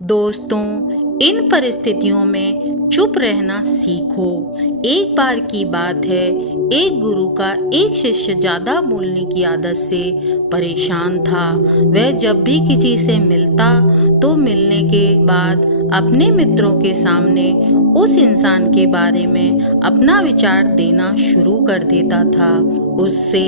दोस्तों, इन परिस्थितियों में चुप रहना सीखो। एक बार की बात है, एक गुरु का एक शिष्य ज्यादा बोलने की आदत से परेशान था। वह जब भी किसी से मिलता तो मिलने के बाद अपने मित्रों के सामने उस इंसान के बारे में अपना विचार देना शुरू कर देता था। उससे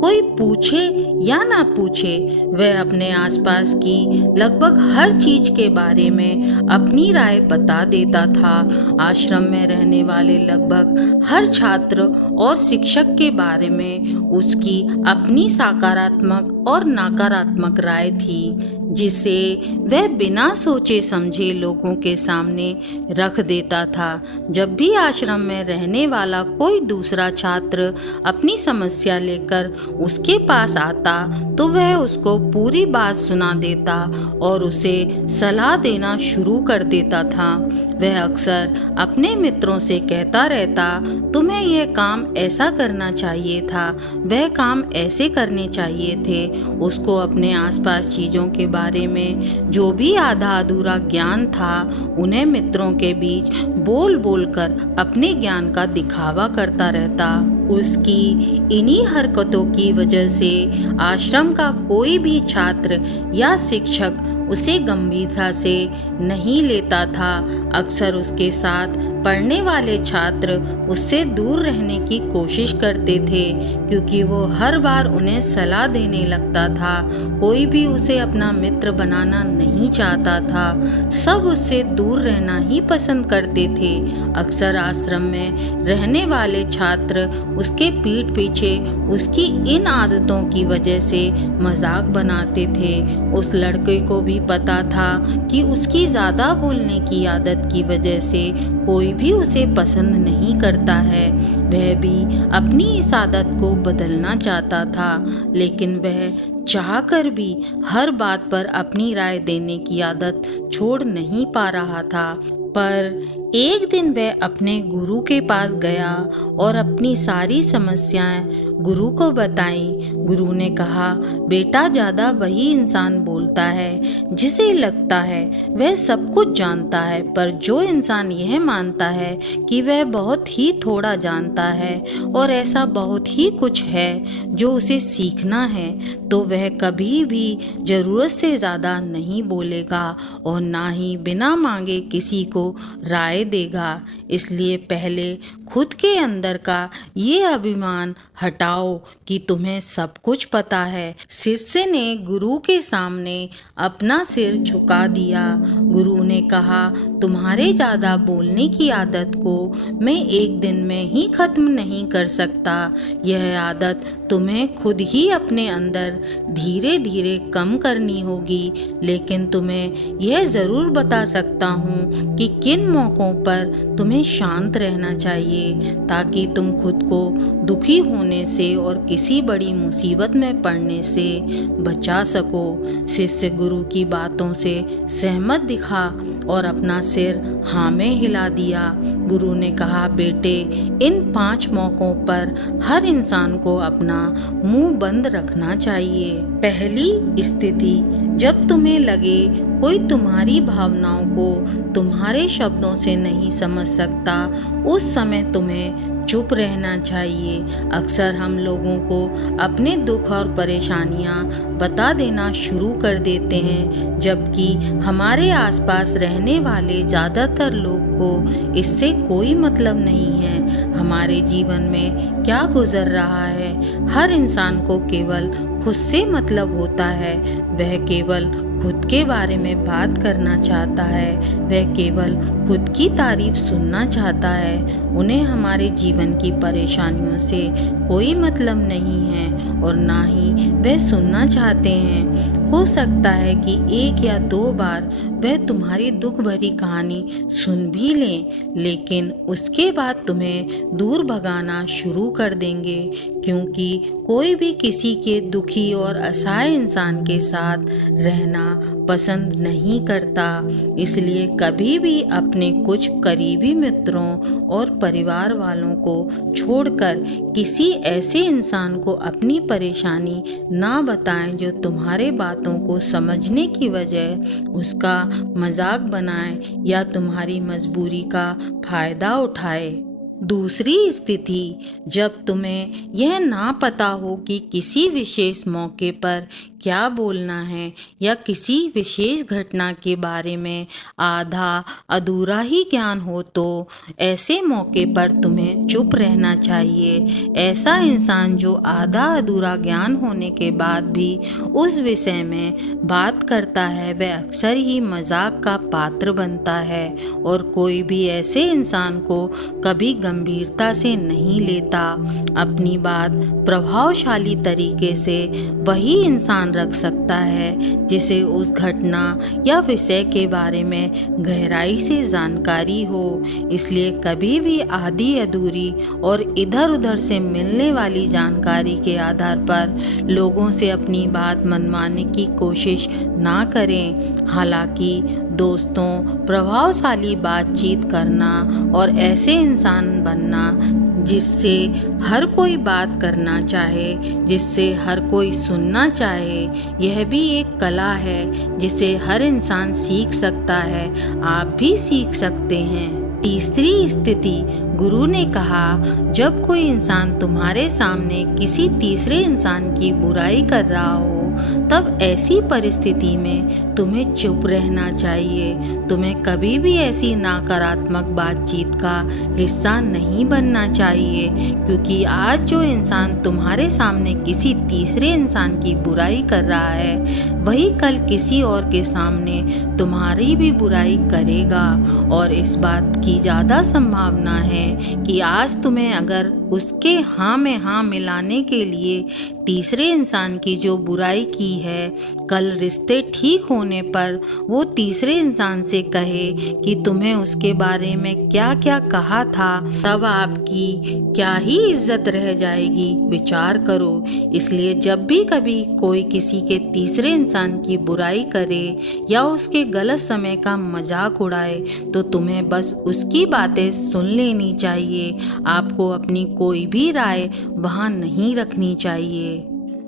कोई पूछे या ना पूछे, वह अपने आसपास की लगभग हर चीज के बारे में अपनी राय बता देता था। आश्रम में रहने वाले लगभग हर छात्र और शिक्षक के बारे में उसकी अपनी सकारात्मक और नकारात्मक राय थी, जिसे वह बिना सोचे समझे लोगों के सामने रख देता था। जब भी आश्रम में रहने वाला कोई दूसरा छात्र अपनी समस्या लेकर उसके पास आता तो वह उसको पूरी बात सुना देता और उसे सलाह देना शुरू कर देता था। वह अक्सर अपने मित्रों से कहता रहता, तुम्हें यह काम ऐसा करना चाहिए था, वह काम ऐसे करने चाहिए थे। उसको अपने आसपास चीज़ों के बारे में जो भी आधा अधूरा ज्ञान था, उन्हें मित्रों के बीच बोल बोल कर अपने ज्ञान का दिखावा करता रहता। उसकी इन्हीं हरकतों की वजह से आश्रम का कोई भी छात्र या शिक्षक उसे गंभीरता से नहीं लेता था। अक्सर उसके साथ पढ़ने वाले छात्र उससे दूर रहने की कोशिश करते थे, क्योंकि वो हर बार उन्हें सलाह देने लगता था। कोई भी उसे अपना मित्र बनाना नहीं चाहता था, सब उससे दूर रहना ही पसंद करते थे। अक्सर आश्रम में रहने वाले छात्र उसके पीठ पीछे उसकी इन आदतों की वजह से मजाक बनाते थे। उस लड़के को भी पता था कि उसकी ज़्यादा बोलने की आदत की वजह से कोई भी उसे पसंद नहीं करता है। वह भी अपनी इस आदत को बदलना चाहता था, लेकिन वह चाहकर भी हर बात पर अपनी राय देने की आदत छोड़ नहीं पा रहा था। पर एक दिन वह अपने गुरु के पास गया और अपनी सारी समस्याएं गुरु को बताई। गुरु ने कहा, बेटा, ज़्यादा वही इंसान बोलता है जिसे लगता है वह सब कुछ जानता है, पर जो इंसान यह मानता है कि वह बहुत ही थोड़ा जानता है और ऐसा बहुत ही कुछ है जो उसे सीखना है, तो वह कभी भी ज़रूरत से ज़्यादा नहीं बोलेगा और ना ही बिना मांगे किसी को राय देगा। इसलिए पहले खुद के अंदर का ये अभिमान हटाओ कि तुम्हें सब कुछ पता है। शिष्य ने गुरु के सामने अपना सिर झुका दिया। गुरु ने कहा, तुम्हारे ज़्यादा बोलने की आदत को मैं एक दिन में ही खत्म नहीं कर सकता। यह आदत तुम्हें खुद ही अपने अंदर धीरे धीरे कम करनी होगी, लेकिन तुम्हें यह ज़रूर बता सकता हूँ कि किन मौक़ों पर तुम्हें शांत रहना चाहिए, ताकि तुम खुद को दुखी होने से और किसी बड़ी मुसीबत में पड़ने से बचा सको। शिष्य गुरु की बातों से सहमत दिखा और अपना सिर हाँ में हिला दिया। गुरु ने कहा, बेटे, इन 5 मौक़ों पर हर इंसान को अपना मुंह बंद रखना चाहिए। पहली स्थिति, जब तुम्हें लगे कोई तुम्हारी भावनाओं को तुम्हारे शब्दों से नहीं समझ सकता, उस समय तुम्हें चुप रहना चाहिए। अक्सर हम लोगों को अपने दुख और परेशानियां बता देना शुरू कर देते हैं, जबकि हमारे आसपास रहने वाले ज़्यादातर लोग को इससे कोई मतलब नहीं है। हमारे जीवन में क्या गुजर रहा है, हर इंसान को केवल खुद से मतलब होता है। वह केवल खुद के बारे में बात करना चाहता है, वह केवल खुद की तारीफ सुनना चाहता है। उन्हें हमारे जीवन की परेशानियों से कोई मतलब नहीं है और ना ही वह सुनना चाहते हैं। हो सकता है कि 1 या 2 बार वह तुम्हारी दुख भरी कहानी सुन भी लें, लेकिन उसके बाद तुम्हें दूर भगाना शुरू कर देंगे, क्योंकि कोई भी किसी के दुखी और असहाय इंसान के साथ रहना रहना पसंद नहीं करता। इसलिए कभी भी अपने कुछ करीबी मित्रों और परिवार वालों को छोड़कर किसी ऐसे इंसान को अपनी परेशानी ना बताएं जो तुम्हारे बातों को समझने की बजाय उसका मजाक बनाए या तुम्हारी मजबूरी का फायदा उठाए। दूसरी स्थिति, जब तुम्हें यह ना पता हो कि किसी विशेष मौके पर क्या बोलना है या किसी विशेष घटना के बारे में आधा अधूरा ही ज्ञान हो, तो ऐसे मौके पर तुम्हें चुप रहना चाहिए। ऐसा इंसान जो आधा अधूरा ज्ञान होने के बाद भी उस विषय में बात करता है, वह अक्सर ही मजाक का पात्र बनता है और कोई भी ऐसे इंसान को कभी गंभीरता से नहीं लेता। अपनी बात प्रभावशाली तरीके से वही इंसान रख सकता है जिसे उस घटना या विषय के बारे में गहराई से जानकारी हो। इसलिए कभी भी आधी अधूरी और इधर उधर से मिलने वाली जानकारी के आधार पर लोगों से अपनी बात मनवाने की कोशिश ना करें। हालांकि दोस्तों, प्रभावशाली बातचीत करना और ऐसे इंसान बनना जिससे हर कोई बात करना चाहे, जिससे हर कोई सुनना चाहे, यह भी एक कला है जिसे हर इंसान सीख सकता है। आप भी सीख सकते हैं। तीसरी स्थिति, गुरु ने कहा, जब कोई इंसान तुम्हारे सामने किसी तीसरे इंसान की बुराई कर रहा हो, तब ऐसी परिस्थिति में तुम्हें चुप रहना चाहिए। तुम्हें कभी भी ऐसी नकारात्मक बातचीत का हिस्सा नहीं बनना चाहिए, क्योंकि आज जो इंसान तुम्हारे सामने किसी तीसरे इंसान की बुराई कर रहा है, वही कल किसी और के सामने तुम्हारी भी बुराई करेगा। और इस बात की ज़्यादा संभावना है कि आज तुम्हें अगर उसके हाँ में हाँ मिलाने के लिए तीसरे इंसान की जो बुराई की है, कल रिश्ते ठीक होने पर वो तीसरे इंसान से कहे कि तुम्हें उसके बारे में क्या क्या कहा था, तब आपकी क्या ही इज्जत रह जाएगी। विचार करो। इसलिए जब भी कभी कोई किसी के तीसरे इंसान की बुराई करे या उसके गलत समय का मजाक उड़ाए, तो तुम्हें बस उसकी बातें सुन लेनी चाहिए। आपको अपनी कोई भी राय वहाँ नहीं रखनी चाहिए।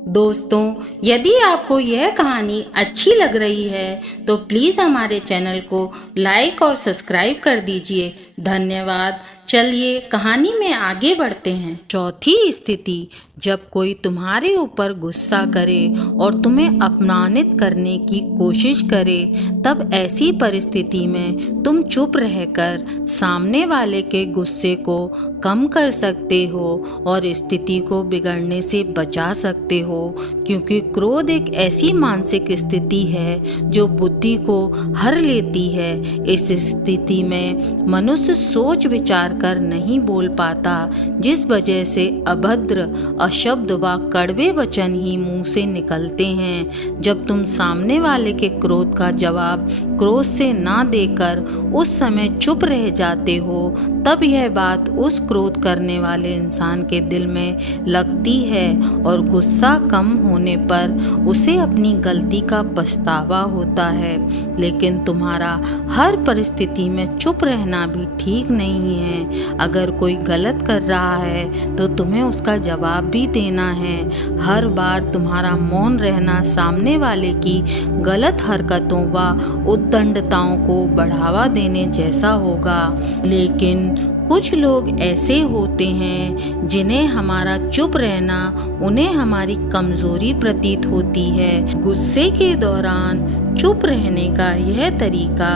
दोस्तों, यदि आपको यह कहानी अच्छी लग रही है तो प्लीज़ हमारे चैनल को लाइक और सब्सक्राइब कर दीजिए। धन्यवाद। चलिए कहानी में आगे बढ़ते हैं। चौथी स्थिति, जब कोई तुम्हारे ऊपर गुस्सा करे और तुम्हें अपमानित करने की कोशिश करे, तब ऐसी परिस्थिति में तुम चुप रहकर सामने वाले के गुस्से को कम कर सकते हो और स्थिति को बिगड़ने से बचा सकते हो, क्योंकि क्रोध एक ऐसी मानसिक स्थिति है जो बुद्धि को हर लेती है। इस स्थिति में मनुष्य सोच विचार कर नहीं बोल पाता, जिस वजह से अभद्र, अशब्द व कड़वे वचन ही मुंह से निकलते हैं। जब तुम सामने वाले के क्रोध का जवाब क्रोध से ना देकर उस समय चुप रह जाते हो, तब यह बात उस क्रोध करने वाले इंसान के दिल में लगती है और गुस्सा कम होने पर उसे अपनी गलती का पछतावा होता है। लेकिन तुम्हारा हर परिस्थिति में चुप रहना भी ठीक नहीं है। अगर कोई गलत कर रहा है तो तुम्हें उसका जवाब भी देना है। हर बार तुम्हारा मौन रहना सामने वाले की गलत हरकतों व उद्दंडताओं को बढ़ावा देने जैसा होगा। लेकिन कुछ लोग ऐसे होते हैं जिन्हें हमारा चुप रहना उन्हें हमारी कमजोरी प्रतीत होती है। गुस्से के दौरान चुप रहने का यह तरीका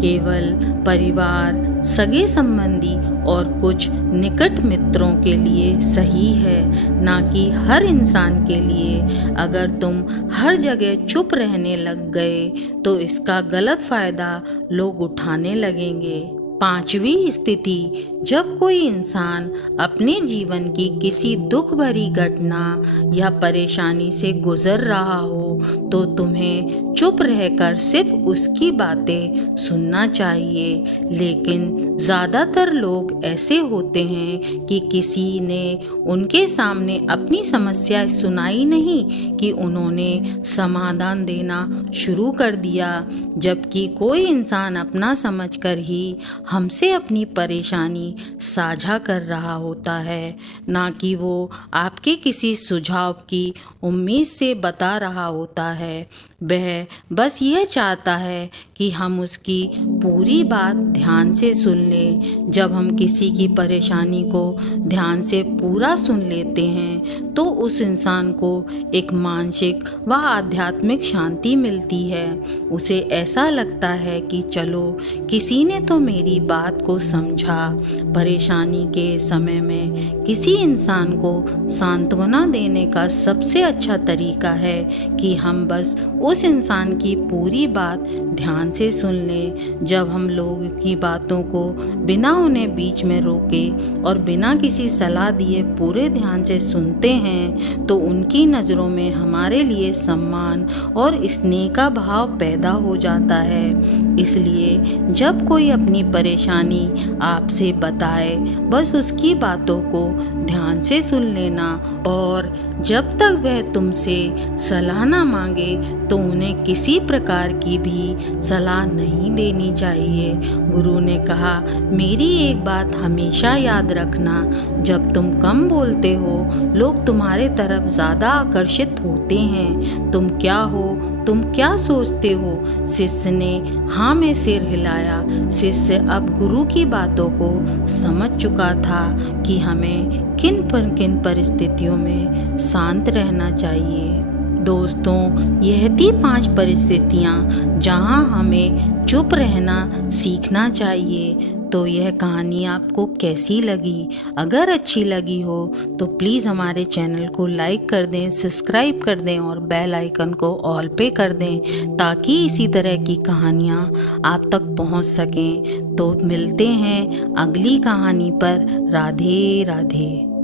केवल परिवार, सगे संबंधी और कुछ निकट मित्रों के लिए सही है, ना कि हर इंसान के लिए। अगर तुम हर जगह चुप रहने लग गए तो इसका गलत फायदा लोग उठाने लगेंगे। पांचवी स्थिति, जब कोई इंसान अपने जीवन की किसी दुख भरी घटना या परेशानी से गुजर रहा हो तो तुम्हें चुप रहकर सिर्फ उसकी बातें सुनना चाहिए। लेकिन ज़्यादातर लोग ऐसे होते हैं कि किसी ने उनके सामने अपनी समस्या सुनाई नहीं कि उन्होंने समाधान देना शुरू कर दिया, जबकि कोई इंसान अपना समझकर ही हमसे अपनी परेशानी साझा कर रहा होता है, ना कि वो आपके किसी सुझाव की उम्मीद से बता रहा होता है। वह बस यह चाहता है कि हम उसकी पूरी बात ध्यान से सुन लें। जब हम किसी की परेशानी को ध्यान से पूरा सुन लेते हैं तो उस इंसान को एक मानसिक व आध्यात्मिक शांति मिलती है। उसे ऐसा लगता है कि चलो किसी ने तो मेरी बात को समझा। परेशानी के समय में किसी इंसान को सांत्वना देने का सबसे अच्छा तरीका है कि हम बस उस इंसान की पूरी बात ध्यान से सुन लें। जब हम लोगों की बातों को बिना उन्हें बीच में रोके और बिना किसी सलाह दिए पूरे ध्यान से सुनते हैं तो उनकी नज़रों में हमारे लिए सम्मान और स्नेह का भाव पैदा हो जाता है। इसलिए जब कोई अपनी परेशानी आपसे बताए बस उसकी बातों को ध्यान से सुन लेना, और जब तक वह तुमसे सलाह ना मांगे तो उन्हें किसी प्रकार की भी सलाह नहीं देनी चाहिए। गुरु ने कहा, मेरी एक बात हमेशा याद रखना, जब तुम कम बोलते हो लोग तुम्हारे तरफ ज़्यादा आकर्षित होते हैं। तुम क्या हो, तुम क्या सोचते हो? शिष्य ने हाँ में सिर हिलाया। शिष्य अब गुरु की बातों को समझ चुका था कि हमें किन परिस्थितियों में शांत रहना चाहिए। दोस्तों, यह थी 5 परिस्थितियाँ जहाँ हमें चुप रहना सीखना चाहिए। तो यह कहानी आपको कैसी लगी? अगर अच्छी लगी हो तो प्लीज़ हमारे चैनल को लाइक कर दें, सब्सक्राइब कर दें और बेल आइकन को ऑल पे कर दें ताकि इसी तरह की कहानियाँ आप तक पहुँच सकें। तो मिलते हैं अगली कहानी पर। राधे राधे।